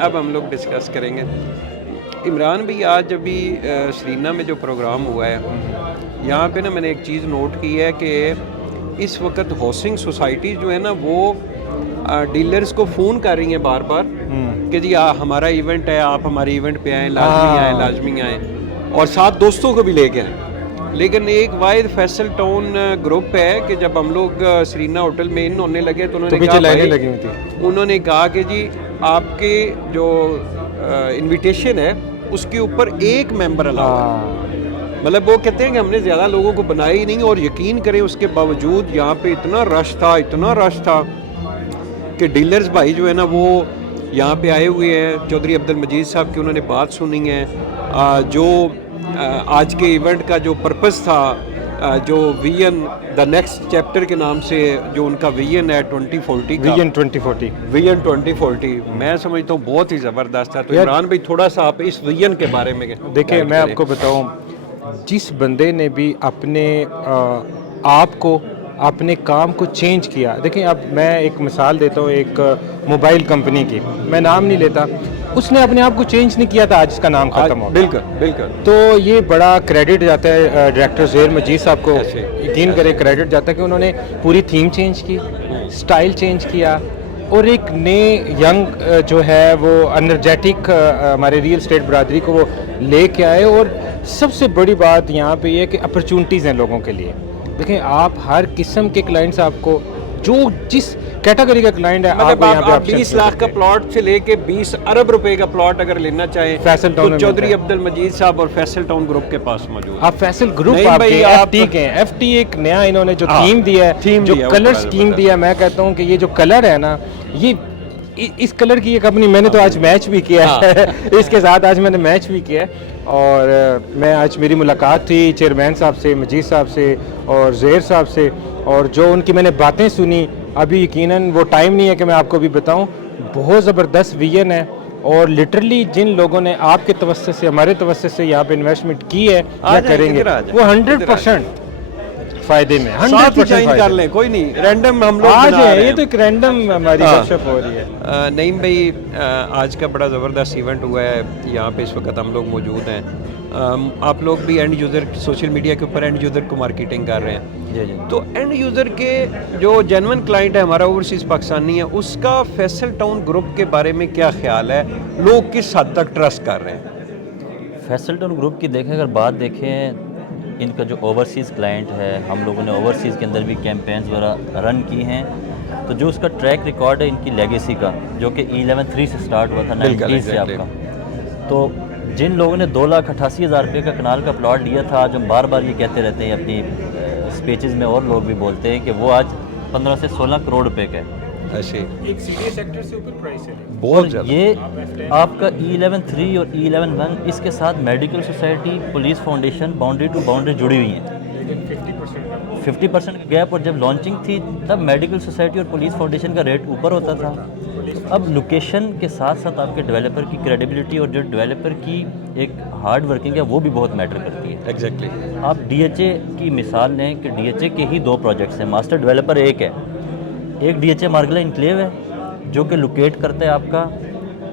اب ہم لوگ ڈسکس کریں گے عمران بھائی. آج ابھی سرینا میں جو پروگرام ہوا ہے یہاں پہ نا میں نے ایک چیز نوٹ کی ہے کہ اس وقت ہاؤسنگ سوسائٹی جو ہے نا وہ ڈیلرز کو فون کر رہی ہیں بار بار کہ جی ہمارا ایونٹ ہے, آپ ہمارے ایونٹ پہ آئیں, لازمی آئیں اور ساتھ دوستوں کو بھی لے کے آئیں. لیکن ایک واحد فیصل ٹاؤن گروپ ہے کہ جب ہم لوگ سرینا ہوٹل میں ان ہونے لگے تو انہوں نے کہا کہ جی آپ کے جو انویٹیشن ہے اس کے اوپر ایک ممبر علاوہ ہے. مطلب وہ کہتے ہیں کہ ہم نے زیادہ لوگوں کو بنایا ہی نہیں, اور یقین کریں اس کے باوجود یہاں پہ اتنا رش تھا کہ ڈیلرز بھائی جو ہے نا وہ یہاں پہ آئے ہوئے ہیں. چودھری عبد المجید صاحب کی انہوں نے بات سنی ہے. جو آج کے ایونٹ کا جو پرپس تھا, جو ویژن دا نیکسٹ چیپٹر کے نام سے جو ان کا ویژن ہے 2040 کا, ویژن 2040 میں سمجھتا ہوں بہت ہی زبردست ہے. تو عمران بھائی تھوڑا سا آپ اس ویژن کے بارے میں دیکھیں, میں آپ کو بتاؤں, جس بندے نے بھی اپنے آپ کو اپنے کام کو چینج کیا. دیکھیں اب میں ایک مثال دیتا ہوں, ایک موبائل کمپنی کی, میں نام نہیں لیتا, اس نے اپنے آپ کو چینج نہیں کیا تھا, آج اس کا نام ختم ہو گیا. بالکل. تو یہ بڑا کریڈٹ جاتا ہے ڈائریکٹر زہیر مجید صاحب کو, یقین کریں کریڈٹ جاتا ہے کہ انہوں نے پوری تھیم چینج کی, سٹائل چینج کیا, اور ایک نئے ینگ جو ہے وہ انرجیٹک ہمارے ریئل اسٹیٹ برادری کو وہ لے کے آئے. اور سب سے بڑی بات یہاں پہ یہ ہے کہ اپرچونٹیز ہیں لوگوں کے لیے. دیکھیں آپ ہر قسم کے کلائنٹس, آپ کو جو جس کیٹیگری کا کلائنٹ ہے, مطلب آپ 20 لاکھ کا پلاٹ سے لے کے 20 ارب روپے کا پلاٹ اگر لینا چاہیں فیصل ٹاؤن, چودھری عبد المجید صاحب اور فیصل ٹاؤن گروپ کے پاس موجود. آپ فیصل گروپ آپ کے ایف ٹی کے, ایف ٹی ایک نیا انہوں نے جو تھیم دیا ہے, جو کلر سکیم دیا ہے, میں کہتا ہوں کہ یہ جو کلر ہے نا, یہ اس کلر کی ایک اپنی, میں نے تو آج میچ بھی کیا ہے اس کے ساتھ, آج میں نے میچ بھی کیا ہے. اور میں آج میری ملاقات تھی چیئرمین صاحب سے, مجید صاحب سے اور زہیر صاحب سے, اور جو ان کی میں نے باتیں سنی, ابھی یقیناً وہ ٹائم نہیں ہے کہ میں آپ کو بھی بتاؤں, بہت زبردست ویژن ہے. اور لٹرلی جن لوگوں نے آپ کے توسط سے, ہمارے توسط سے یہاں پہ انویسٹمنٹ کی ہے یا کریں گے, وہ 100% فائدے میں 100% کر لیں, کوئی نہیں, رینڈم ہم لوگ آج ہے, یہ تو ایک رینڈم ہماری ورکشاپ ہو رہی ہے. نعیم بھائی آج کا بڑا زبردست ایونٹ ہوا ہے یہاں پہ, اس وقت ہم لوگ موجود ہیں. آپ لوگ بھی اینڈ یوزر سوشل میڈیا کے اوپر اینڈ یوزر کو مارکیٹنگ کر رہے ہیں. تو اینڈ یوزر کے جو جینون کلائنٹ ہے ہمارا اوورسیز پاکستانی ہے, اس کا فیصل ٹاؤن گروپ کے بارے میں کیا خیال ہے, لوگ کس حد تک ٹرسٹ کر رہے ہیں؟ فیصل ٹاؤن گروپ کی دیکھیں, اگر بات دیکھیں ان کا جو اوورسیز کلائنٹ ہے, ہم لوگوں نے اوورسیز کے اندر بھی کیمپینز وغیرہ رن کی ہیں, تو جو اس کا ٹریک ریکارڈ ہے ان کی لیگیسی کا, جو کہ 11-3 سے سٹارٹ ہوا تھا 90 سے آپ کا, تو جن لوگوں نے 2,88,000 روپے کا کنال کا پلاٹ لیا تھا, آج ہم بار بار یہ کہتے رہتے ہیں اپنی اسپیچز میں, اور لوگ بھی بولتے ہیں کہ وہ آج 15 سے 16 کروڑ روپے کا ہے. ایک سیریس سیکٹر سے اوپر پرائس ہے بہت زیادہ. یہ آپ کا E11-3 اور E11-1 اس کے ساتھ medical society, police foundation boundary to boundary جڑی ہوئی ہیں, 50% گیپ. اور جب لانچنگ تھی تب میڈیکل سوسائٹی اور پولیس فاؤنڈیشن کا ریٹ اوپر ہوتا تھا. اب لوکیشن کے ساتھ ساتھ آپ کے ڈیولپر کی کریڈیبلٹی اور جو ڈیولپر کی ایک ہارڈ ورکنگ ہے وہ بھی بہت میٹر کرتی ہے. ایگزیکٹلی. آپ ڈی ایچ اے کی مثال لیں کہ ڈی ایچ اے کے ہی 2 پروجیکٹس ہیں, ماسٹر ڈیولپر ایک ہے, ایک D H A Margalla enclave ہے جو کہ لوکیٹ کرتا ہے آپ کا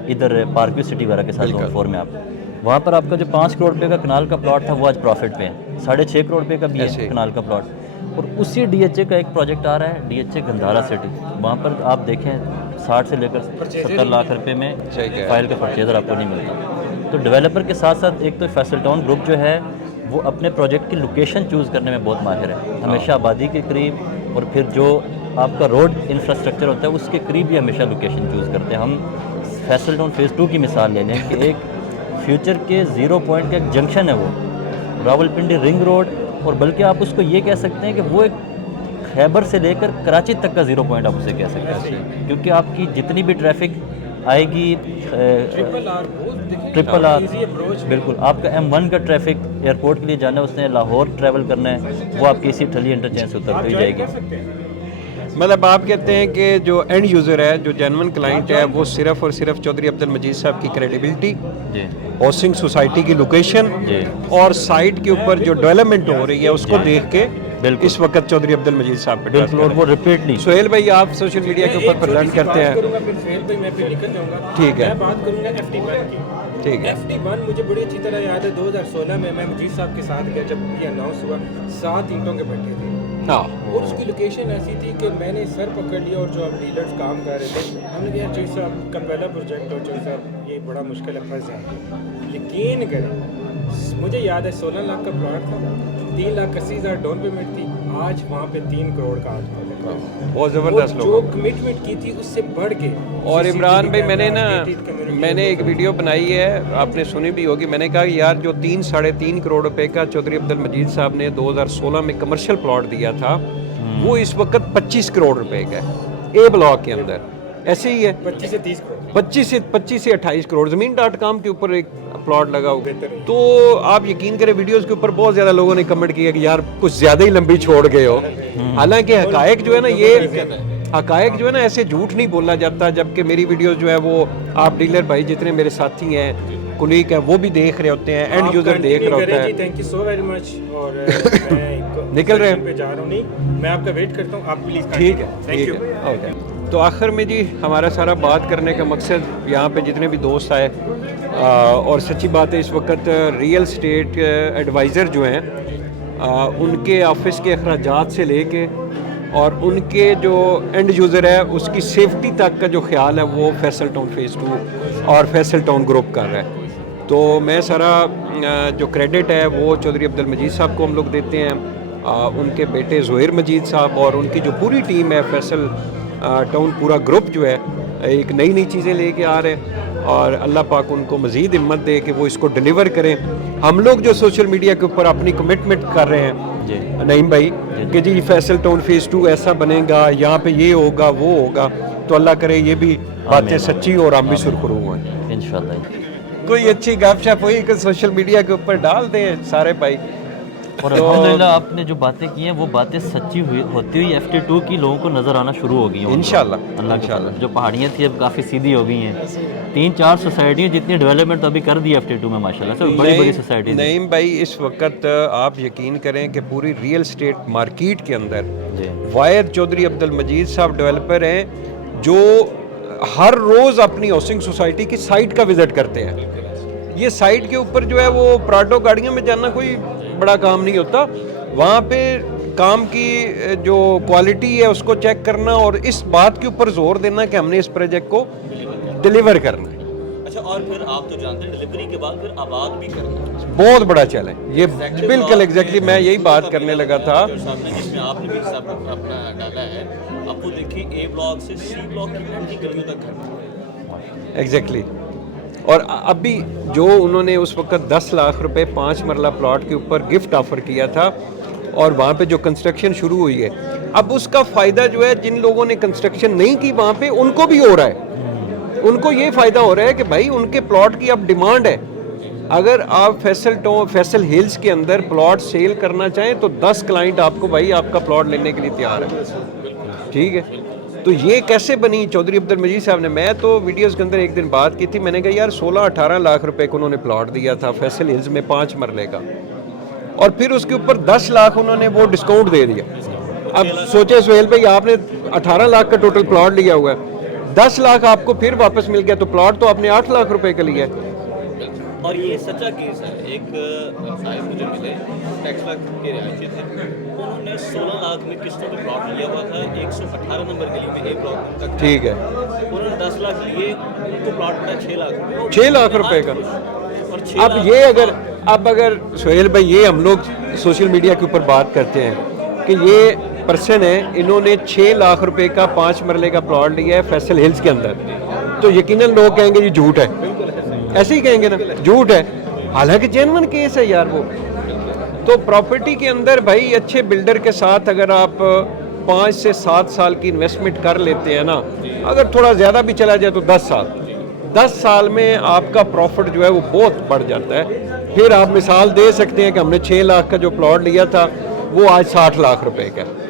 ادھر پارک ویو سٹی وغیرہ کے ساتھ زون 4 میں. آپ وہاں پر آپ کا جو 5 کروڑ روپے کا کنال کا پلاٹ تھا وہ آج پروفٹ پہ ہے, 6.5 کروڑ روپے کا بھی ہے کنال کا پلاٹ. اور اسی ڈی ایچ اے کا ایک پروجیکٹ آ رہا ہے, D H A Gandhara city, وہاں پر آپ دیکھیں 60 سے لے کر 70 لاکھ روپے میں فائل کا پرچیزر آپ کو نہیں ملتا. تو ڈیولپر کے ساتھ ساتھ ایک تو فیصل ٹاؤن گروپ جو ہے وہ اپنے پروجیکٹ کی لوکیشن چوز کرنے میں بہت ماہر ہے, ہمیشہ آبادی کے قریب, اور پھر جو آپ کا روڈ انفراسٹرکچر ہوتا ہے اس کے قریب بھی ہمیشہ لوکیشن چوز کرتے ہیں. ہم فیصل ٹاؤن فیز 2 کی مثال لے لیں کہ ایک فیوچر کے 0 پوائنٹ کا ایک جنکشن ہے وہ راولپنڈی رنگ روڈ, اور بلکہ آپ اس کو یہ کہہ سکتے ہیں کہ وہ ایک خیبر سے لے کر کراچی تک کا 0 پوائنٹ آپ اسے کہہ سکتے ہیں, کیونکہ آپ کی جتنی بھی ٹریفک آئے گی ٹرپل آر, بالکل آپ کا M1 کا ٹریفک ایئرپورٹ کے لیے جانا ہے, اس نے لاہور ٹریول کرنا ہے, وہ آپ کی اسی ٹھلی انٹرچینج سے اتر جائے گی. مطلب آپ کہتے ہیں کہ جو اینڈ یوزر ہے, جو جینون کلائنٹ ہے, وہ صرف اور صرف چودھری عبد المجید صاحب کی کریڈیبلٹی, ہاؤسنگ سوسائٹی کی لوکیشن اور سائٹ کے اوپر جو ڈیولپمنٹ ہو رہی ہے اس کو دیکھ کے بالکل इस वक्त चौधरी अब्दुल मजीद साहब पे बिल्कुल, और वो रिपीटली सोहेल भाई आप सोशल मीडिया के ऊपर प्रेजेंट करते हैं, फिर सोहेल भाई मैं फिर निकल जाऊंगा। ठीक है। मैं बात करूंगा FT1 की। ठीक है। FT1 मुझे बड़ी अच्छी तरह याद है, 2016 में मैं मजीद साहब के साथ गया जब ये अनाउंस हुआ, 7 ईंटों के भट्टे थे हाँ और उसकी लोकेशन ऐसी थी कि मैंने सर पकड़ लिया और जो अब डीलर्स काम कर रहे थे हमने कहा जय साहब कनवेला प्रोजेक्ट और जय साहब ये बड़ा मुश्किल है, फंस जाएंगे। यकीन करें मुझे याद है 16 लाख का प्लॉट था, 3,80,000 डाउन पेमेंट थी, आज वहाँ पे 3 करोड़ का आदमी लगा। बहुत ज़बरदस्त जो लोग। कमिटमेंट की थी उससे बढ़ के। और इमरान भाई CCTV मैंने एक वीडियो बनाई है, आपने सुनी भी होगी, मैंने कहा यार जो 3-3.5 करोड़ रुपए का चौधरी अब्दुल मजीद साहब ने 2016 में कमर्शियल प्लॉट दिया था, वो इस वक्त 25 करोड़ रुपए का है ए ब्लॉक के अंदर। ऐसे ही है 25 से 30 करोड़ 25 से 28 करोड़ ज़मीन.com के ऊपर एक प्लॉट लगा हुआ। तो आप यकीन करें वीडियोस के ऊपर बहुत ज़्यादा लोगों ने कमेंट किया कि यार कुछ ज़्यादा ही लंबी छोड़ गए हो। हालांकि हकायक जो है ना, ये हकायक जो है ना ऐसे झूठ नहीं बोला जाता, जबकि मेरी वीडियोस जो है वो आप डीलर भाई जितने मेरे साथी हैं, कुलीग हैं, वो भी देख रहे होते हैं, एंड यूज़र देख रहा होता है। Thank you so very much. और मैं निकल रहे हैं पे जा रहा हूँ, नहीं मैं आपका वेट करता हूँ, आप प्लीज़ ठीक है थैंक ठीक यू। है ओके। तो आखिर में जी हमारा सारा बात करने का मकसद, यहाँ पे जितने भी दोस्त आए और सच्ची बात है इस वक्त रियल स्टेट एडवाइज़र जो हैं उनके ऑफिस के अखराजात से लेके और उनके जो एंड यूज़र है उसकी सेफ्टी तक का जो ख्याल है वो फैसल टाउन फेज़ 2 और फैसल टाउन ग्रुप कर रहा है। तो मैं सारा जो क्रेडिट है वो चौधरी अब्दुल मजीद साहब को हम लोग देते हैं, उनके बेटे ज़ुहैर मजीद साहब और उनकी जो पूरी टीम है फैसल टाउन पूरा ग्रुप जो है एक नई नई चीज़ें लेके आ रहे हैं और अल्लाह पाक उनको मज़ीद हिम्मत दे कि वो इसको डिलीवर करें। हम लोग जो सोशल मीडिया के ऊपर अपनी कमिटमेंट कर रहे हैं नईम भाई कि जी फैसल टाउन फेज़ 2 ऐसा बनेगा, यहाँ पे ये होगा वो होगा, तो अल्लाह करे ये भी बातें सच्ची और हम भी सुरखरू हों इंशाल्लाह। कोई अच्छी गपशप हुई कि सोशल मीडिया के ऊपर डाल दें सारे भाई। और अल्हम्दुलिल्लाह आपने जो बातें की हैं वो बातें सच्ची हुई होती हुई FT2 की लोगों को नज़र आना शुरू हो गई हैं इंशाल्लाह अल्लाह के फजल। जो पहाड़ियाँ थी अब काफ़ी सीधी हो गई हैं, 3-4 सोसाइटियाँ जितनी डेवलपमेंट तो अभी कर दी FT2 में माशाल्लाह से, बड़ी बड़ी सोसाइटी। नईम भाई इस वक्त आप यकीन करें कि पूरी रियल स्टेट मार्केट के अंदर वाहिद चौधरी अब्दुल मजीद साहब डेवलपर हैं जो हर रोज़ अपनी हाउसिंग सोसाइटी की साइट का विज़िट करते हैं। ये साइट के ऊपर जो है वो प्राडो गाड़ियों में जाना कोई बड़ा काम नहीं होता, वहाँ पे काम की जो क्वालिटी है उसको चेक करना और इस बात के ऊपर जोर देना कि हमने इस प्रोजेक्ट को डिलीवर करना है। अच्छा, और फिर आप तो जानते हैं डिलीवरी के बाद फिर आबाद भी करना बहुत बड़ा चैलेंज ये बिल्कुल एग्जैक्टली मैं यही बात करने लगा था। सामने जिसमें आपने भी सब अपना डाला है, अब वो देखिए A ब्लॉक से C ब्लॉक की एंड की गलियों तक घर एग्जैक्टली और अभी जो उन्होंने उस वक्त 10 लाख रुपए 5 मरला प्लॉट के ऊपर गिफ्ट ऑफर किया था और वहाँ पे जो कंस्ट्रक्शन शुरू हुई है, अब उसका फ़ायदा जो है जिन लोगों ने कंस्ट्रक्शन नहीं की वहाँ पे उनको भी हो रहा है। उनको ये फ़ायदा हो रहा है कि भाई उनके प्लॉट की अब डिमांड है। अगर आप फैसल हिल्स के अंदर प्लॉट सेल करना चाहें तो 10 क्लाइंट आपको भाई आपका प्लॉट लेने के लिए तैयार है। ठीक है, तो ये कैसे बनी चौधरी अब्दुल मजीद साहब ने, मैं तो वीडियोस के अंदर एक दिन बात की थी, मैंने कहा यार 16-18 लाख रुपए को उन्होंने प्लॉट दिया था फैसल हिल्स में 5 मरले का और फिर उसके ऊपर 10 लाख उन्होंने वो डिस्काउंट दे दिया। अब सोचे सुहेल भाई आपने 18 लाख का टोटल प्लॉट लिया हुआ है, 10 लाख आपको फिर वापस मिल गया, तो प्लॉट तो आपने 8 लाख रुपए का लिया है। और ये सच्चा केस है। एक साहिब मुझे मिले टैक्स वर्क के रिहायशी थे, उन्होंने 16 लाख में किस्तों पे प्लॉट लिया हुआ था 118 नंबर गली में A ब्लॉक तक। ठीक है, उन्होंने 10 लाख लिए, उनको प्लॉट पड़ा 6 लाख 6 लाख रुपए का। और 6 अब ये अगर सुहेल भाई ये हम लोग सोशल मीडिया के ऊपर बात करते हैं कि ये पर्सन है, इन्होंने 6 लाख रुपए का 5 मरले का प्लॉट लिया है फैसल हिल्स के अंदर, तो यकीनन लोग कहेंगे ये झूठ है, ऐसे ही कहेंगे ना झूठ है, हालांकि जेन्युइन केस है यार वो। तो प्रॉपर्टी के अंदर भाई अच्छे बिल्डर के साथ अगर आप 5 से 7 साल की इन्वेस्टमेंट कर लेते हैं ना, अगर थोड़ा ज़्यादा भी चला जाए तो 10 साल में आपका प्रॉफिट जो है वो बहुत बढ़ जाता है। फिर आप मिसाल दे सकते हैं कि हमने 6 लाख का जो प्लॉट लिया था वो आज 60 लाख रुपए का है।